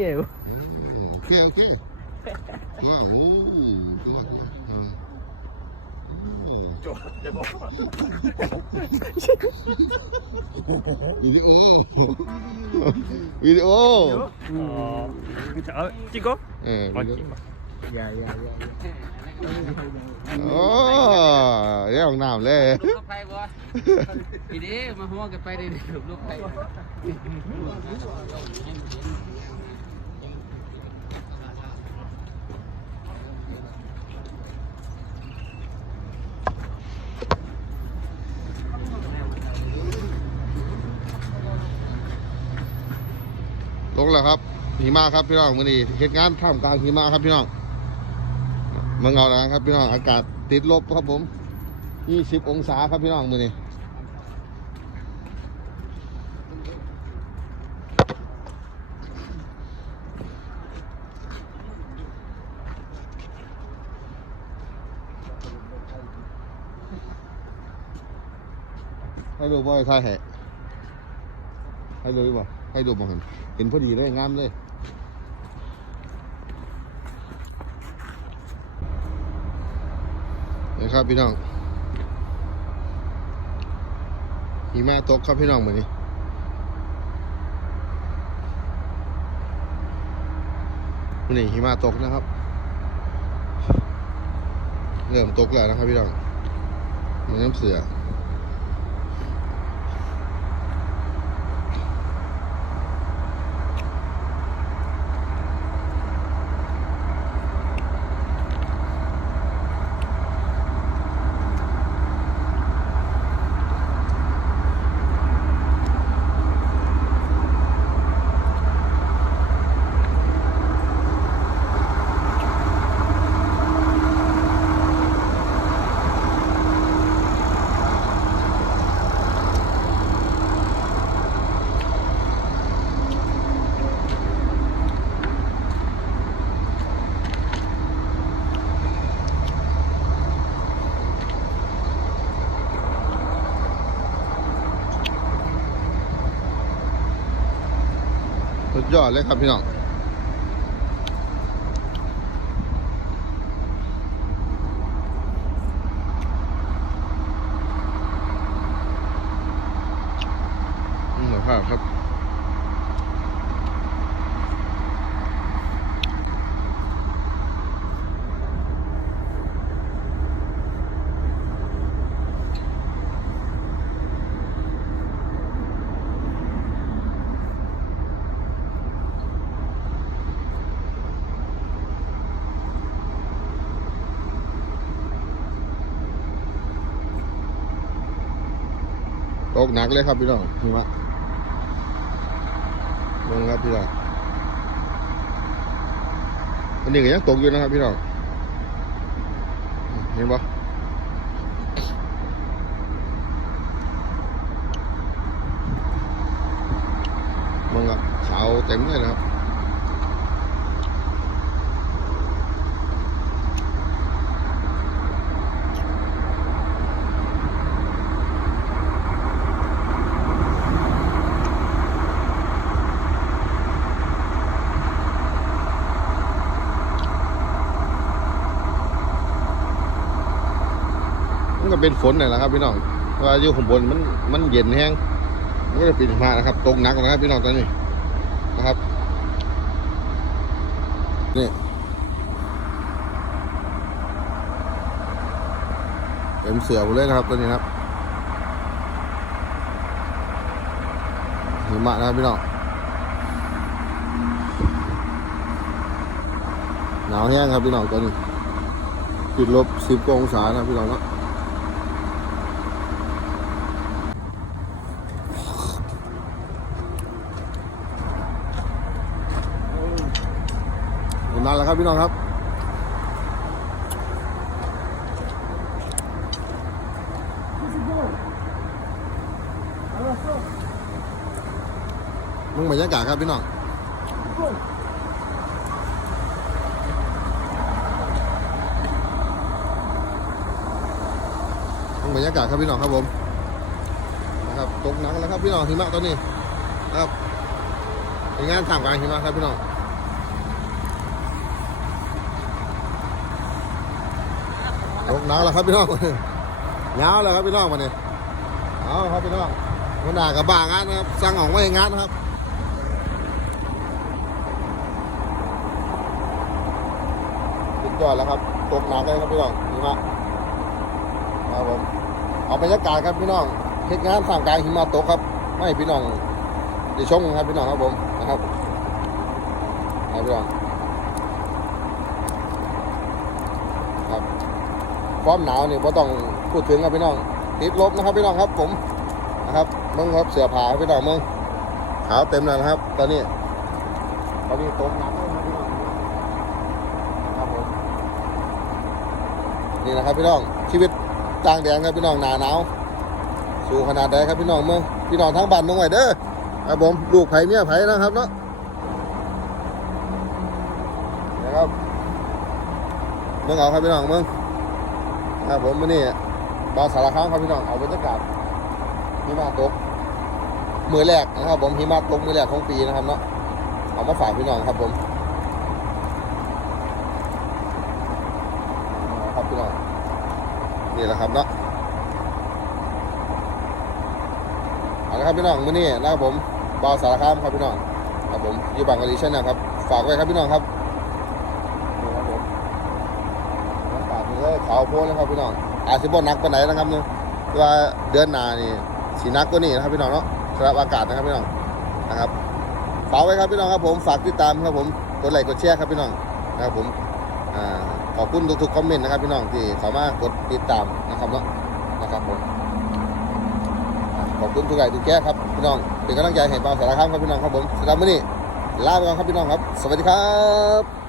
อยู่โอเคโอเคว้าวโอ้ตัวตัวอ่าโอ้จบจะบอก ลงแล้วครับหิมะครับพี่น้องมื้อนี้เหตุงานท่ามกลางหิมะครับพี่น้องมืองเอานะครับพี่น้องอากาศติดลบครับผม20องศาครับพี่น้องมื้อนี้ให้ดูบ่อยท่าแห่ให้ดูดีบ่ ให้ดูบ่เห็น เห็นพอดีเลยงามเลยนี่ครับพี่น้องหิมะตกครับพี่น้องเหมือนนี้นี้หิมะตกนะครับ เริ่มตกแล้วนะครับพี่น้องมันน้ำเสือ ยอดเลยครับพี่น้อง นี่แหละภาพครับ ต กหนักเลยครับพี่น้องหิมะลงครับพี่น้องอันนี้ก็ยังตกอยู่นะครับพี่น้องเห็นปะมึงอะขาวเต็มเลยนะครับ มันก็เป็นฝนนี่แหละครับพี่น้องว่าอยู่ข้างบนมันมันเย็นแห้งมันก็จะเป็นหิมานะครับตกหนักนะครับพี่น้องตอนนี้นะครับนี่เต็มเสือหมดเลยนะครับตอนนี้นะครับหิมะนะครับพี่น้องหนาวแห้งครับพี่น้องตอนนี้ติดลบสิบองศานะพี่น้องเนาะ เห็นแล้วครับพี่น้องครับมึงบรรยากาศครับพี่น้องบรรยากาศครับพี่น้องครับผมนะครับตกหนักแล้วครับพี่น้องหิมะตอนนี้นะครับเป็นงานท่ามกลางหิมะครับพี่น้อง ตกหนักแล้วครับพี่น้องยาวแล้วครับพี่น้องมาเนี่ยเอาครับพี่น้องคนด่ากับบ้างานนะครับสั่งออกไว้งานนะครับสุดยอดแล้วครับตกหนักเลยครับพี่น้องหิมะครับผมเอาบรรยากาศครับพี่น้องเหตุงานท่ามกางหิมะตกครับไม่พี่น้องได้ชมกันครับพี่น้องครับผมนะครับครับพี่น้องครับ ความหนาวนี่ก็ต้องพูดถึงครับพี่น้องติดลบนะครับพี่น้องครับผมนะครับมึงครับเสือผาพี่น้องมึงขาวเต็มแล้วนะครับ ตอนนี้ตอนนี้ตกหนักเลยครับพี่น้องครับผมนี่นะครับพี่น้องชีวิตกลางแดงครับพี่น้องหนาหนาวสู่ขนาดใดครับพี่น้องมึงพี่น้องทั้งบ้านมึงไหวเด้อครับผมลูกไผ่เมียไผ่นะครับเนาะนะครับมึงเอาครับพี่น้องมึง ครับผมมื่อนี้บาสารคามครับพี่น้องเอาบรรยากาศหิมะตกมือแรกนะครับ ผมหิมะตกมือแรกของปีนะครับเนาะเอามาฝากพี่น้องครับผมครับพี่น้องนี่แหละครับเนาะเอาละครับพี่น้องมื้อนี้นะครับผมบาสารคามครับพี่น้องครับผมอยู่บางกะลีเช่นนะครับ ฝากไว้ครับพี่น้องครับนี่ครับผมบรรยากาศนี่เลย ขาวโพลนเลยครับพี่น้องอาจจะบ่นักไปไหนนะครับเนาะแต่ว่าเดือนหน้านี่สีนักกว่านี้นะครับพี่น้องเนาะสำหรับอากาศนะครับพี่น้องนะครับฝากไว้ครับพี่น้องครับผมฝากติดตามครับผมกดไลค์กดแชร์ครับพี่น้องนะครับผมขอบคุณทุกๆคอมเมนต์นะครับพี่น้องที่สามารถกดติดตามนะครับเนาะนะครับผมขอบคุณทุกไลค์ทุกแชร์ครับพี่น้องเป็นกำลังใจให้บ่าสารคามครับพี่น้องครับผมสำหรับมื้อนี้ลาไปก่อนครับพี่น้องครับ สวัสดีครับ